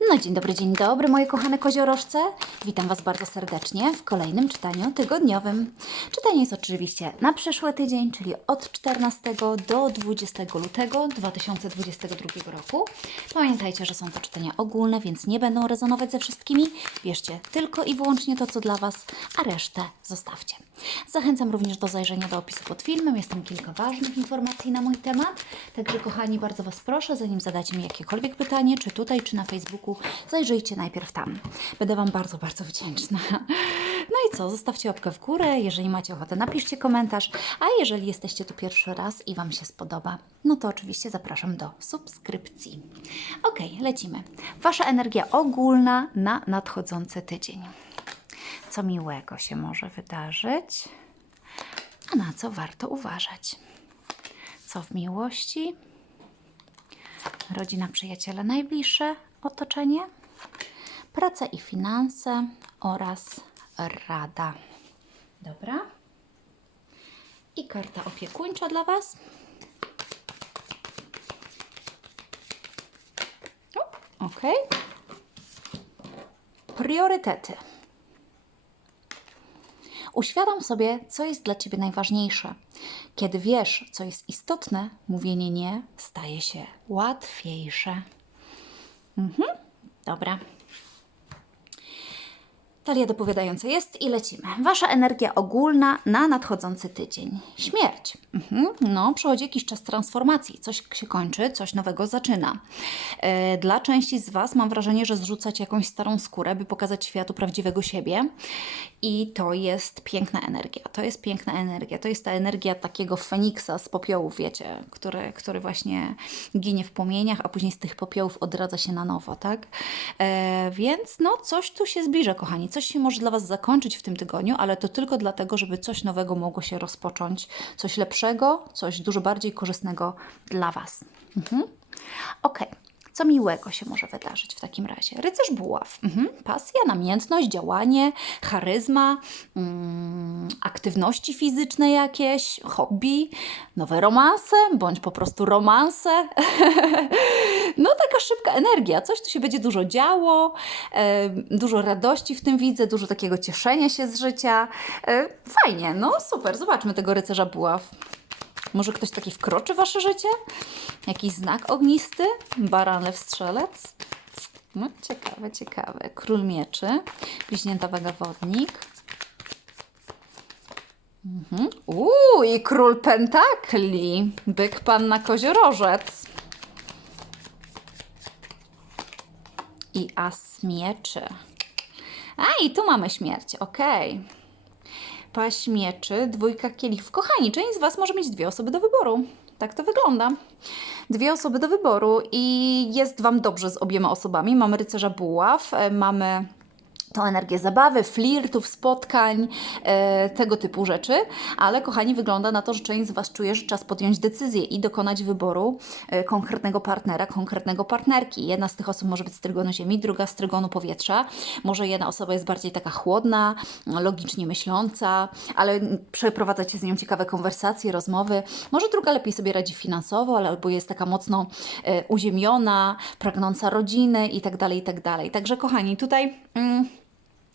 No dzień dobry, dzień dobry moje kochane koziorożce. Witam Was bardzo serdecznie w kolejnym czytaniu tygodniowym. Czytanie jest oczywiście na przyszły tydzień, czyli od 14 do 20 lutego 2022 roku. Pamiętajcie, że są to czytania ogólne, więc nie będą rezonować ze wszystkimi. Bierzcie tylko i wyłącznie to, co dla Was, a resztę zostawcie. Zachęcam również do zajrzenia do opisu pod filmem. Jest tam kilka ważnych informacji na mój temat. Także kochani, bardzo Was proszę, zanim zadacie mi jakiekolwiek pytanie, czy tutaj, czy na Facebooku, zajrzyjcie najpierw tam. Będę Wam bardzo, bardzo wdzięczna. No i co, zostawcie łapkę w górę, jeżeli macie ochotę, napiszcie komentarz, a jeżeli jesteście tu pierwszy raz i Wam się spodoba, no to oczywiście zapraszam do subskrypcji. Ok, lecimy. Wasza energia ogólna na nadchodzący tydzień. Co miłego się może wydarzyć, a na co warto uważać? Co w miłości? Rodzina, przyjaciele, najbliższe otoczenie, praca i finanse oraz rada. Dobra. I karta opiekuńcza dla Was. Ok. Priorytety. Uświadom sobie, co jest dla Ciebie najważniejsze. Kiedy wiesz, co jest istotne, mówienie nie staje się łatwiejsze. Mhm. Dobra. Talia dopowiadająca jest i lecimy. Wasza energia ogólna na nadchodzący tydzień. Śmierć. Mhm. No, przychodzi jakiś czas transformacji. Coś się kończy, coś nowego zaczyna. E, Dla części z Was mam wrażenie, że zrzucać jakąś starą skórę, by pokazać światu prawdziwego siebie. I to jest piękna energia. To jest piękna energia. To jest ta energia takiego feniksa z popiołów, wiecie, który, który właśnie ginie w płomieniach, a później z tych popiołów odradza się na nowo, tak? E, więc no, coś tu się zbliża, kochani. Coś się może dla Was zakończyć w tym tygodniu, ale to tylko dlatego, żeby coś nowego mogło się rozpocząć. Coś lepszego, coś dużo bardziej korzystnego dla Was. Mhm. Co miłego się może wydarzyć w takim razie? Rycerz buław. Mhm. Pasja, namiętność, działanie, charyzma, mm, aktywności fizyczne jakieś, hobby, nowe romanse, bądź po prostu romanse. no taka szybka energia, coś tu się będzie dużo działo, e, dużo radości w tym widzę, dużo takiego cieszenia się z życia. E, fajnie, no super, zobaczmy tego rycerza buław. Może ktoś taki wkroczy w wasze życie? Jakiś znak ognisty? Baran, lew, strzelec? No, ciekawe, ciekawe. Król mieczy, bliźnięta waga wodnik. Mhm. Uuu, i król pentakli. Byk, panna, koziorożec. I as mieczy. A, i tu mamy śmierć, okej. Paść mieczy, dwójka kielichów. Kochani, część z Was może mieć dwie osoby do wyboru. Tak to wygląda. Dwie osoby do wyboru i jest Wam dobrze z obiema osobami. Mamy rycerza buław, e, mamy tą energię zabawy, flirtów, spotkań, e, tego typu rzeczy, ale kochani, wygląda na to, że część z Was czuje, że czas podjąć decyzję i dokonać wyboru e, konkretnego partnera, konkretnego partnerki. Jedna z tych osób może być z trygonu ziemi, druga z trygonu powietrza. Może jedna osoba jest bardziej taka chłodna, logicznie myśląca, ale przeprowadzacie z nią ciekawe konwersacje, rozmowy. Może druga lepiej sobie radzi finansowo, ale albo jest taka mocno e, uziemiona, pragnąca rodziny i tak dalej, i tak dalej. Także kochani, tutaj... Mm,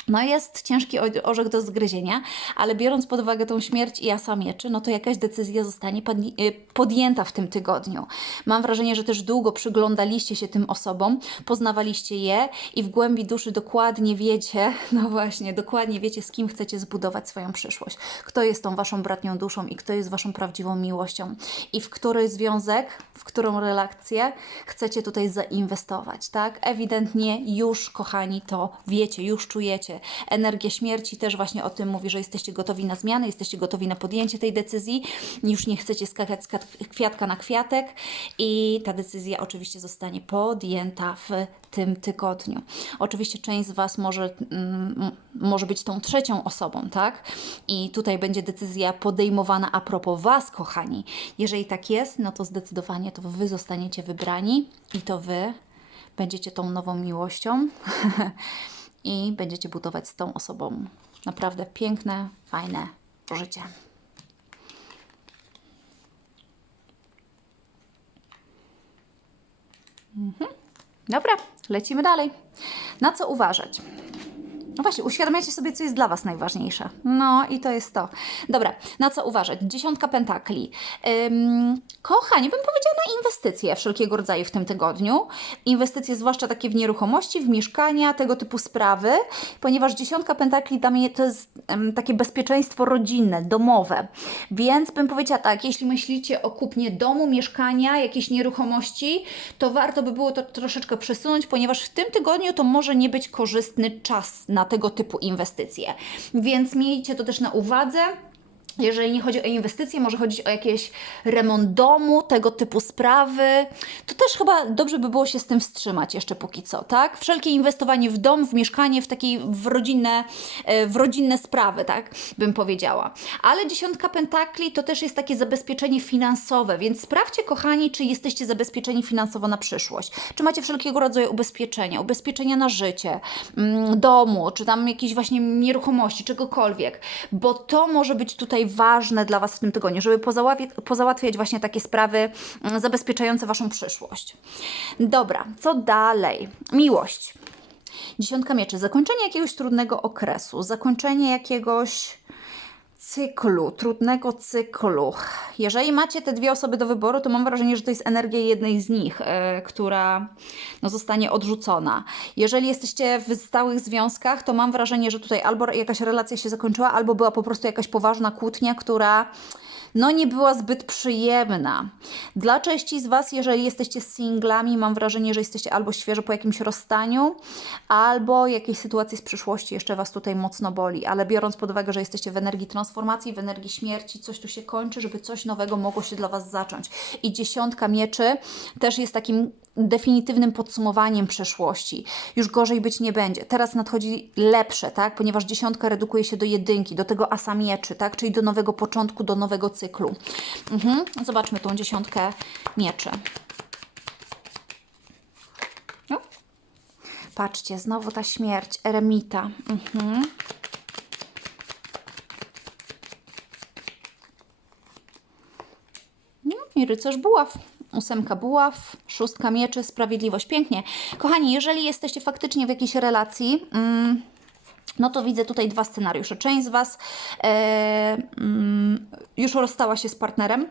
no jest ciężki orzech do zgryzienia, ale biorąc pod uwagę tą śmierć i asa mieczy, no to jakaś decyzja zostanie y, podjęta w tym tygodniu. Mam wrażenie, że też długo przyglądaliście się tym osobom, poznawaliście je i w głębi duszy dokładnie wiecie, no właśnie, dokładnie wiecie, z kim chcecie zbudować swoją przyszłość. Kto jest tą waszą bratnią duszą i kto jest waszą prawdziwą miłością. I w który związek, w którą relację chcecie tutaj zainwestować, tak? Ewidentnie już, kochani, to wiecie, już czujecie. Energia śmierci też właśnie o tym mówi, że jesteście gotowi na zmianę, jesteście gotowi na podjęcie tej decyzji, już nie chcecie skakać z kwiatka na kwiatek i ta decyzja oczywiście zostanie podjęta w tym tygodniu. Oczywiście część z Was może, mm, może być tą trzecią osobą, tak? I tutaj będzie decyzja podejmowana a propos Was, kochani. Jeżeli tak jest, no to zdecydowanie to Wy zostaniecie wybrani i to Wy będziecie tą nową miłością i będziecie budować z tą osobą naprawdę piękne, fajne życie. Mhm. Dobra, lecimy dalej. Na co uważać? No właśnie, uświadamiacie sobie, co jest dla Was najważniejsze. No i to jest to. Dobra, na co uważać? Dziesiątka pentakli. Ym, kochani, bym powiedziała na inwestycje wszelkiego rodzaju w tym tygodniu. Inwestycje, zwłaszcza takie w nieruchomości, w mieszkania, tego typu sprawy, ponieważ dziesiątka pentakli dla mnie to jest ym, takie bezpieczeństwo rodzinne, domowe. Więc bym powiedziała tak, jeśli myślicie o kupnie domu, mieszkania, jakiejś nieruchomości, to warto by było to troszeczkę przesunąć, ponieważ w tym tygodniu to może nie być korzystny czas na tego typu inwestycje. Więc miejcie to też na uwadze. Jeżeli nie chodzi o inwestycje, może chodzić o jakiś remont domu, tego typu sprawy, to też chyba dobrze by było się z tym wstrzymać jeszcze póki co, tak? Wszelkie inwestowanie w dom, w mieszkanie, w takie w rodzinne, e, w rodzinne sprawy, tak bym powiedziała. Ale dziesiątka pentakli to też jest takie zabezpieczenie finansowe, więc sprawdźcie, kochani, czy jesteście zabezpieczeni finansowo na przyszłość. Czy macie wszelkiego rodzaju ubezpieczenia, ubezpieczenia na życie, mm, domu, czy tam jakieś właśnie nieruchomości, czegokolwiek, bo to może być tutaj ważne dla Was w tym tygodniu, żeby pozałatwiać, właśnie takie sprawy mm, zabezpieczające Waszą przyszłość. Dobra, co dalej? Miłość. Dziesiątka mieczy. Zakończenie jakiegoś trudnego okresu, zakończenie jakiegoś cyklu, trudnego cyklu. Jeżeli macie te dwie osoby do wyboru, to mam wrażenie, że to jest energia jednej z nich, e, która no, zostanie odrzucona. Jeżeli jesteście w stałych związkach, to mam wrażenie, że tutaj albo jakaś relacja się zakończyła, albo była po prostu jakaś poważna kłótnia, która no nie była zbyt przyjemna. Dla części z Was, jeżeli jesteście singlami, mam wrażenie, że jesteście albo świeżo po jakimś rozstaniu, albo jakiejś sytuacji z przyszłości jeszcze Was tutaj mocno boli, ale biorąc pod uwagę, że jesteście w energii transformacji, w energii śmierci, coś tu się kończy, żeby coś nowego mogło się dla Was zacząć. I dziesiątka mieczy też jest takim definitywnym podsumowaniem przeszłości. Już gorzej być nie będzie. Teraz nadchodzi lepsze, tak? Ponieważ dziesiątka redukuje się do jedynki, do tego asa mieczy, tak? Czyli do nowego początku, do nowego cyklu. Mhm. Zobaczmy tą dziesiątkę mieczy. Patrzcie, znowu ta śmierć, eremita. Mhm. No i rycerz buław. Ósemka buław, szóstka mieczy, sprawiedliwość. Pięknie. Kochani, jeżeli jesteście faktycznie w jakiejś relacji, mm, no to widzę tutaj dwa scenariusze. Część z Was e, mm, już rozstała się z partnerem.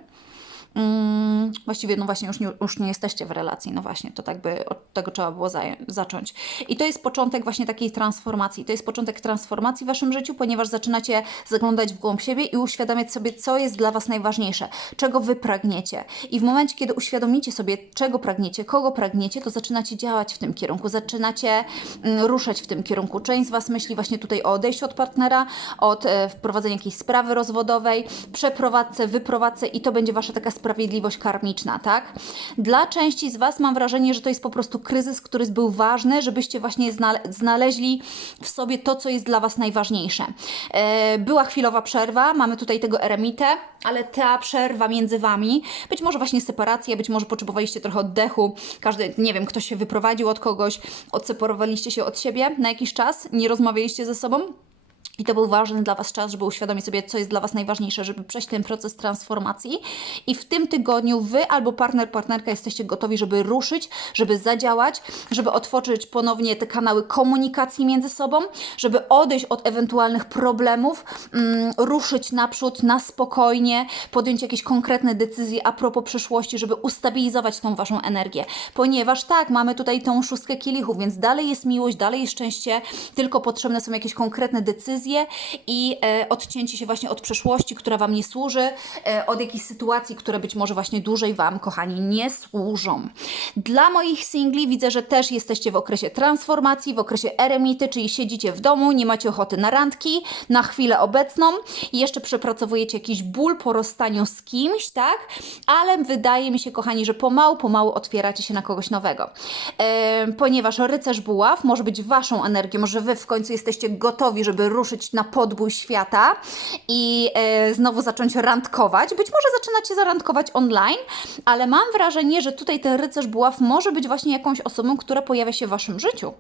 Mm, właściwie, no właśnie, już nie, już nie jesteście w relacji, no właśnie, to tak by od tego trzeba było zacząć. I to jest początek właśnie takiej transformacji. To jest początek transformacji w Waszym życiu, ponieważ zaczynacie zaglądać w głąb siebie i uświadamiać sobie, co jest dla Was najważniejsze, czego Wy pragniecie. I w momencie, kiedy uświadomicie sobie, czego pragniecie, kogo pragniecie, to zaczynacie działać w tym kierunku, zaczynacie mm, ruszać w tym kierunku. Część z Was myśli właśnie tutaj o odejściu od partnera, od e, wprowadzenia jakiejś sprawy rozwodowej, przeprowadzce, wyprowadzce i to będzie Wasza taka sprawiedliwość karmiczna, tak? Dla części z Was mam wrażenie, że to jest po prostu kryzys, który był ważny, żebyście właśnie znale znaleźli w sobie to, co jest dla Was najważniejsze. E, była chwilowa przerwa, mamy tutaj tego eremitę, ale ta przerwa między Wami, być może właśnie separacja, być może potrzebowaliście trochę oddechu, każdy, nie wiem, ktoś się wyprowadził od kogoś, odseparowaliście się od siebie na jakiś czas, nie rozmawialiście ze sobą, i to był ważny dla Was czas, żeby uświadomić sobie, co jest dla Was najważniejsze, żeby przejść ten proces transformacji. I w tym tygodniu Wy albo partner, partnerka jesteście gotowi, żeby ruszyć, żeby zadziałać, żeby otworzyć ponownie te kanały komunikacji między sobą, żeby odejść od ewentualnych problemów, mm, ruszyć naprzód na spokojnie, podjąć jakieś konkretne decyzje a propos przyszłości, żeby ustabilizować tą Waszą energię. Ponieważ tak, mamy tutaj tą szóstkę kielichów, więc dalej jest miłość, dalej jest szczęście, tylko potrzebne są jakieś konkretne decyzje i e, odcięcie się właśnie od przeszłości, która Wam nie służy, e, od jakichś sytuacji, które być może właśnie dłużej Wam, kochani, nie służą. Dla moich singli widzę, że też jesteście w okresie transformacji, w okresie eremity, czyli siedzicie w domu, nie macie ochoty na randki, na chwilę obecną jeszcze przepracowujecie jakiś ból po rozstaniu z kimś, tak? Ale wydaje mi się, kochani, że pomału, pomału otwieracie się na kogoś nowego. E, ponieważ rycerz buław może być Waszą energią, może Wy w końcu jesteście gotowi, żeby ruszyć ruszyć na podbój świata i e, znowu zacząć randkować. Być może zaczynacie zarandkować online, ale mam wrażenie, że tutaj ten rycerz buław może być właśnie jakąś osobą, która pojawia się w waszym życiu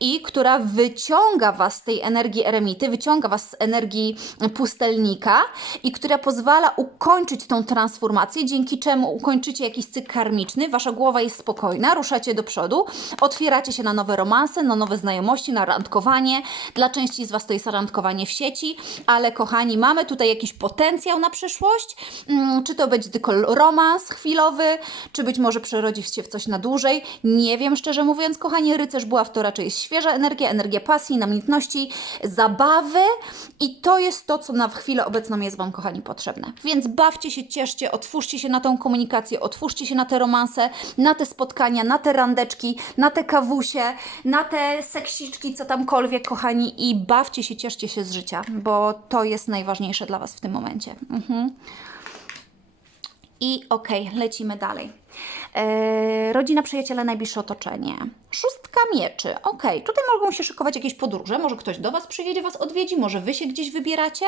i która wyciąga was z tej energii eremity, wyciąga was z energii pustelnika i która pozwala ukończyć tą transformację, dzięki czemu ukończycie jakiś cykl karmiczny, wasza głowa jest spokojna, ruszacie do przodu, otwieracie się na nowe romanse, na nowe znajomości, na randkowanie. Dla części z was to jest randkowanie w sieci, ale kochani, mamy tutaj jakiś potencjał na przyszłość. Mm, Czy to będzie tylko romans chwilowy, czy być może przerodzi się w coś na dłużej. Nie wiem, szczerze mówiąc, kochani, rycerz buław to raczej świeża energia, energia pasji, namiętności, zabawy i to jest to, co na chwilę obecną jest Wam, kochani, potrzebne. Więc bawcie się, cieszcie, otwórzcie się na tą komunikację, otwórzcie się na te romanse, na te spotkania, na te randeczki, na te kawusie, na te seksiczki, co tamkolwiek, kochani, i bawcie się, cieszcie się z życia, bo to jest najważniejsze dla Was w tym momencie. Mhm. I okej, lecimy dalej. E, rodzina, przyjaciele, najbliższe otoczenie. Szóstka mieczy. Okej, tutaj mogą się szykować jakieś podróże. Może ktoś do Was przyjedzie, Was odwiedzi, może Wy się gdzieś wybieracie.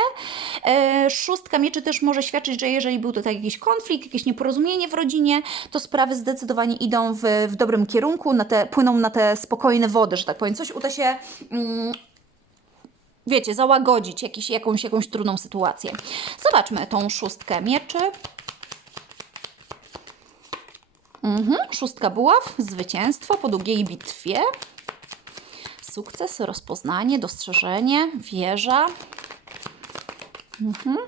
E, szóstka mieczy też może świadczyć, że jeżeli był tutaj jakiś konflikt, jakieś nieporozumienie w rodzinie, to sprawy zdecydowanie idą w, w dobrym kierunku, na te, płyną na te spokojne wody, że tak powiem. Coś uda się mm, wiecie, załagodzić jakiś, jakąś, jakąś trudną sytuację. Zobaczmy tą szóstkę mieczy. Mhm. Szóstka buław, zwycięstwo po długiej bitwie. Sukces, rozpoznanie, dostrzeżenie, wieża. Mhm.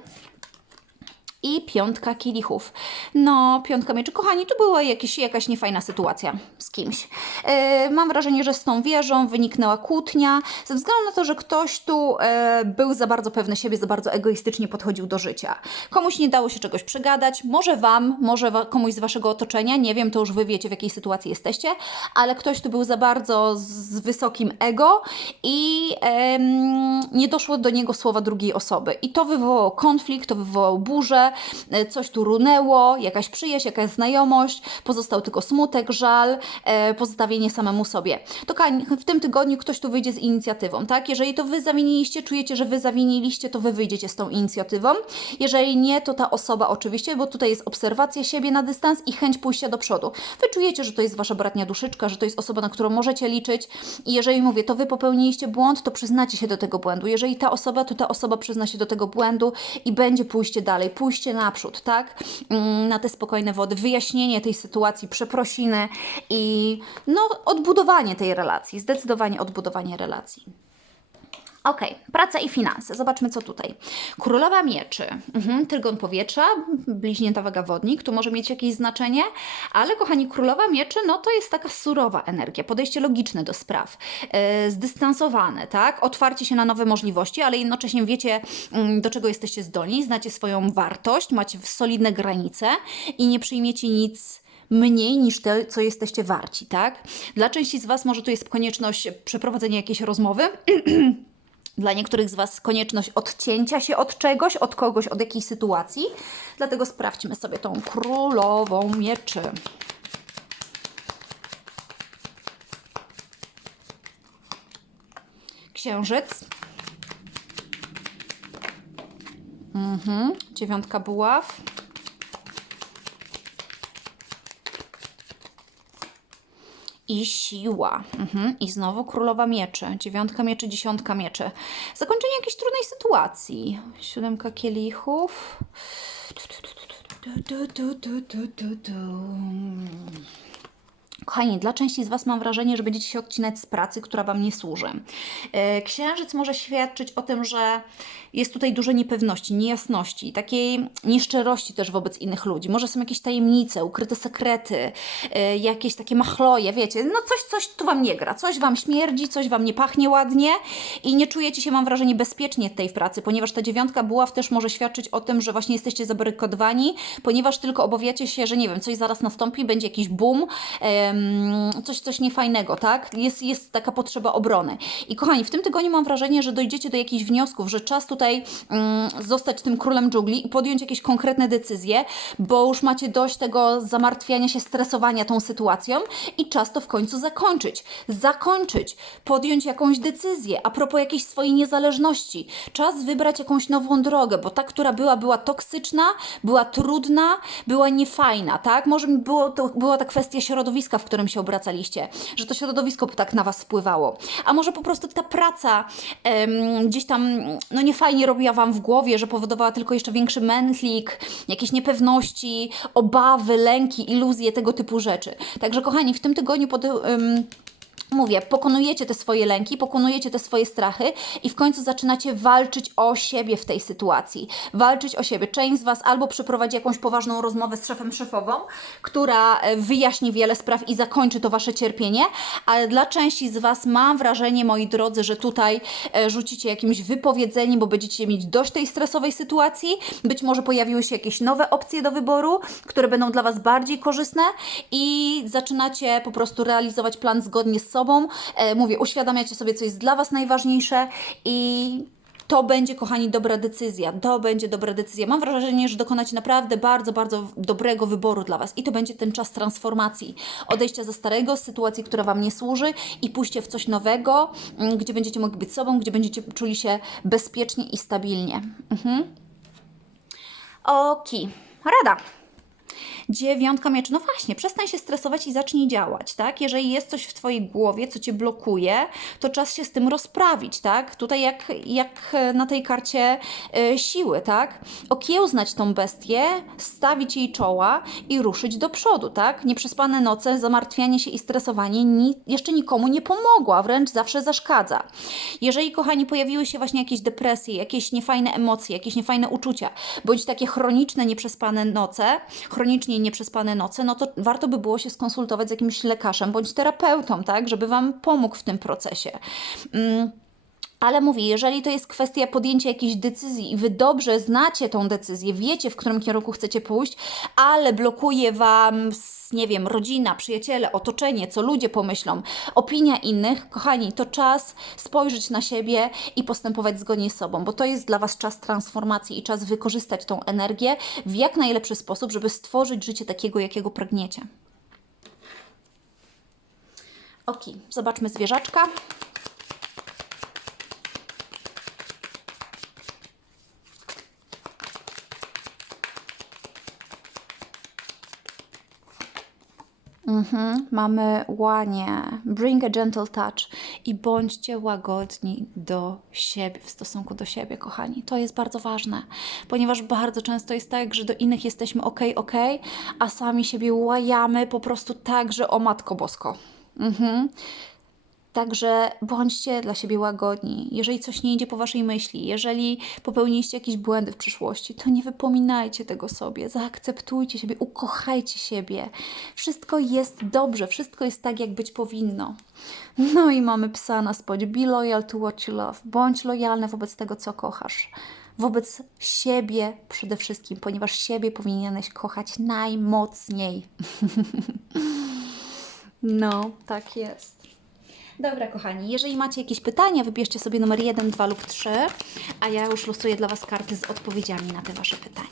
I piątka kielichów. No, piątka mieczy. Kochani, tu była jakieś, jakaś niefajna sytuacja z kimś. E, mam wrażenie, że z tą wieżą wyniknęła kłótnia, ze względu na to, że ktoś tu e, był za bardzo pewny siebie, za bardzo egoistycznie podchodził do życia. Komuś nie dało się czegoś przegadać, może Wam, może wa- komuś z Waszego otoczenia, nie wiem, to już Wy wiecie, w jakiej sytuacji jesteście, ale ktoś tu był za bardzo z wysokim ego i em, nie doszło do niego słowa drugiej osoby. I to wywołało konflikt, to wywołało burzę, e, coś tu runęło, jakaś przyjaźń, jakaś znajomość, pozostał tylko smutek, żal, e, pozostawienie samemu sobie. To w tym tygodniu ktoś tu wyjdzie z inicjatywą, tak? Jeżeli to Wy zawiniliście, czujecie, że Wy zawiniliście, to Wy wyjdziecie z tą inicjatywą. Jeżeli nie, to ta osoba oczywiście, bo tutaj jest obserwacja siebie na dystans i chęć pójścia do przodu. Wy czujecie, że to jest Wasza bratnia duszyczka, że to jest osoba, na którą możecie liczyć i jeżeli mówię, to Wy popełniliście błąd, to przyznacie się do tego błędu. Jeżeli ta osoba, to ta osoba przyzna się do tego błędu i będzie pójście dalej, pójście naprzód, tak? Mm, Na te spokojne wody, wyjaśnienie tej sytuacji, przeprosiny i no, odbudowanie tej relacji, zdecydowanie odbudowanie relacji. Okej, praca i finanse. Zobaczmy, co tutaj. Królowa mieczy, mhm, trygon powietrza, bliźnięta waga wodnik, tu może mieć jakieś znaczenie, ale kochani, królowa mieczy, no to jest taka surowa energia, podejście logiczne do spraw, e, zdystansowane, tak? Otwarcie się na nowe możliwości, ale jednocześnie wiecie, mm, do czego jesteście zdolni, znacie swoją wartość, macie solidne granice i nie przyjmiecie nic mniej niż te, co jesteście warci, tak? Dla części z Was może tu jest konieczność przeprowadzenia jakiejś rozmowy, dla niektórych z Was konieczność odcięcia się od czegoś, od kogoś, od jakiejś sytuacji. Dlatego sprawdźmy sobie tą królową mieczy. Księżyc. Mhm. Dziewiątka buław. I siła. Mhm. I znowu królowa mieczy. Dziewiątka mieczy, dziesiątka mieczy. Zakończenie jakiejś trudnej sytuacji. Siódemka kielichów. Du, du, du, du, du, du. Kochani, dla części z Was mam wrażenie, że będziecie się odcinać z pracy, która Wam nie służy. E, Księżyc może świadczyć o tym, że jest tutaj dużo niepewności, niejasności, takiej nieszczerości też wobec innych ludzi. Może są jakieś tajemnice, ukryte sekrety, e, jakieś takie machloje, wiecie, no coś, coś tu Wam nie gra, coś Wam śmierdzi, coś Wam nie pachnie ładnie i nie czujecie się, mam wrażenie, bezpiecznie tej w pracy, ponieważ ta dziewiątka buław też może świadczyć o tym, że właśnie jesteście zabarykadowani, ponieważ tylko obawiacie się, że nie wiem, coś zaraz nastąpi, będzie jakiś boom, em, coś, coś niefajnego, tak? Jest, jest taka potrzeba obrony. I kochani, w tym tygodniu mam wrażenie, że dojdziecie do jakichś wniosków, że czas tutaj mm, zostać tym królem dżungli i podjąć jakieś konkretne decyzje, bo już macie dość tego zamartwiania się, stresowania tą sytuacją i czas to w końcu zakończyć. Zakończyć, podjąć jakąś decyzję a propos jakiejś swojej niezależności. Czas wybrać jakąś nową drogę, bo ta, która była, była toksyczna, była trudna, była niefajna, tak? Może było to, była ta kwestia środowiska, w którym się obracaliście, że to środowisko tak na Was wpływało. A może po prostu ta praca em, gdzieś tam, no niefajnie robiła Wam w głowie, że powodowała tylko jeszcze większy mętlik, jakieś niepewności, obawy, lęki, iluzje, tego typu rzeczy. Także kochani, w tym tygodniu pod, em, Mówię, pokonujecie te swoje lęki, pokonujecie te swoje strachy i w końcu zaczynacie walczyć o siebie w tej sytuacji. Walczyć o siebie. Część z Was albo przeprowadzi jakąś poważną rozmowę z szefem, szefową, która e, wyjaśni wiele spraw i zakończy to Wasze cierpienie, ale dla części z Was mam wrażenie, moi drodzy, że tutaj e, rzucicie jakimś wypowiedzeniem, bo będziecie mieć dość tej stresowej sytuacji. Być może pojawiły się jakieś nowe opcje do wyboru, które będą dla Was bardziej korzystne i zaczynacie po prostu realizować plan zgodnie z sobą. E, mówię, uświadamiacie sobie, co jest dla Was najważniejsze i to będzie, kochani, dobra decyzja. To będzie dobra decyzja. Mam wrażenie, że dokonacie naprawdę bardzo, bardzo dobrego wyboru dla Was. I to będzie ten czas transformacji. Odejścia ze starego, z sytuacji, która Wam nie służy i pójście w coś nowego, mm, gdzie będziecie mogli być sobą, gdzie będziecie czuli się bezpiecznie i stabilnie. Mhm. Oki. Rada. Dziewiątka mieczy. No właśnie, przestań się stresować i zacznij działać, tak? Jeżeli jest coś w Twojej głowie, co Cię blokuje, to czas się z tym rozprawić, tak? Tutaj jak, jak na tej karcie e, siły, tak? Okiełznać tą bestię, stawić jej czoła i ruszyć do przodu, tak? Nieprzespane noce, zamartwianie się i stresowanie ni jeszcze nikomu nie pomogło, a wręcz zawsze zaszkadza. Jeżeli, kochani, pojawiły się właśnie jakieś depresje, jakieś niefajne emocje, jakieś niefajne uczucia, bądź takie chroniczne, nieprzespane noce, chronicznie nieprzespane noce, no to warto by było się skonsultować z jakimś lekarzem bądź terapeutą, tak, żeby Wam pomógł w tym procesie. Ale mówię, jeżeli to jest kwestia podjęcia jakiejś decyzji i Wy dobrze znacie tą decyzję, wiecie, w którym kierunku chcecie pójść, ale blokuje Wam, nie wiem, rodzina, przyjaciele, otoczenie, co ludzie pomyślą, opinia innych, kochani, to czas spojrzeć na siebie i postępować zgodnie z sobą, bo to jest dla Was czas transformacji i czas wykorzystać tą energię w jak najlepszy sposób, żeby stworzyć życie takiego, jakiego pragniecie. Ok, zobaczmy zwierzaczka. Mhm, mamy łanie. Bring a gentle touch i bądźcie łagodni do siebie, w stosunku do siebie, kochani. To jest bardzo ważne, ponieważ bardzo często jest tak, że do innych jesteśmy ok, ok, a sami siebie łajamy po prostu tak, że o matko bosko. Mhm. Także bądźcie dla siebie łagodni. Jeżeli coś nie idzie po waszej myśli, jeżeli popełniliście jakieś błędy w przyszłości, to nie wypominajcie tego sobie. Zaakceptujcie siebie, ukochajcie siebie. Wszystko jest dobrze, wszystko jest tak, jak być powinno. No i mamy psa na spodzie. Be loyal to what you love. Bądź lojalny wobec tego, co kochasz. Wobec siebie przede wszystkim, ponieważ siebie powinieneś kochać najmocniej. no, tak jest. Dobra, kochani, jeżeli macie jakieś pytania, wybierzcie sobie numer 1, 2 lub 3, a ja już losuję dla Was karty z odpowiedziami na te Wasze pytania.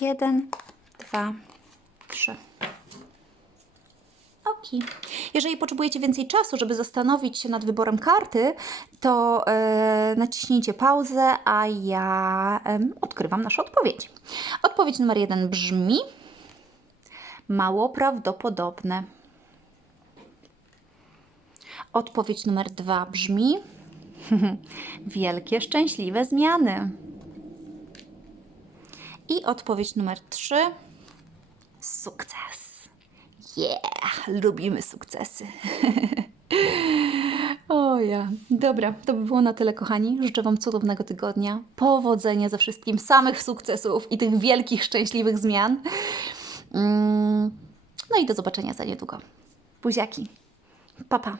Jeden, dwa, trzy. Oki. Jeżeli potrzebujecie więcej czasu, żeby zastanowić się nad wyborem karty, to e, naciśnijcie pauzę, a ja em, odkrywam nasze odpowiedzi. Odpowiedź numer jeden brzmi mało prawdopodobne. Odpowiedź numer dwa brzmi wielkie, szczęśliwe zmiany. I odpowiedź numer trzy sukces. Yeah, lubimy sukcesy. o ja. Dobra, to by było na tyle, kochani. Życzę Wam cudownego tygodnia, powodzenia ze wszystkim, samych sukcesów i tych wielkich, szczęśliwych zmian. Mm, No i do zobaczenia za niedługo. Buziaki. Pa, pa.